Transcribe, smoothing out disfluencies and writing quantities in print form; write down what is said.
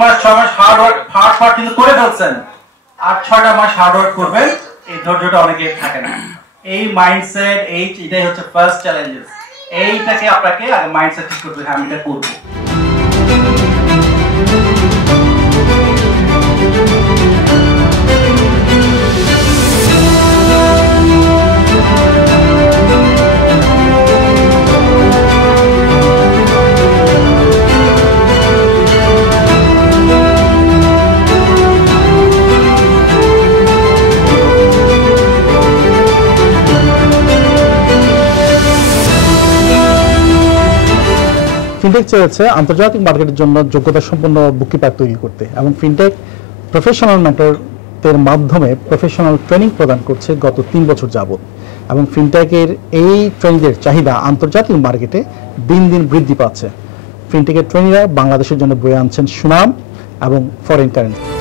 মাস 6 মাস hard work কিন্তু করে ফেলছেন, আর 6টা মাস হার্ড ওয়ার্ক করবেন, এই ধৈর্যটা অনেকে থাকে না। এই মাইন্ডসেট, এটাই হচ্ছে ফার্স্ট চ্যালেঞ্জেস। এইটাকে আপনাকে আগে মাইন্ডসেট ঠিক করতে হবে, আমি এটা করব। ফিনটেক চেয়েছে আন্তর্জাতিক মার্কেটের জন্য যোগ্যতা সম্পন্ন বুককিপার তৈরি করতে, এবং ফিনটেক প্রফেশনাল মেন্টরদের মাধ্যমে প্রফেশনাল ট্রেনিং প্রদান করছে গত 3 বছর যাবত, এবং ফিনটেকের এই ট্রেনিংয়ের চাহিদা আন্তর্জাতিক মার্কেটে দিন দিন বৃদ্ধি পাচ্ছে। ফিনটেকের ট্রেনিংরা বাংলাদেশের জন্য বয়ে আনছেন সুনাম এবং ফরেন কারেন্সি।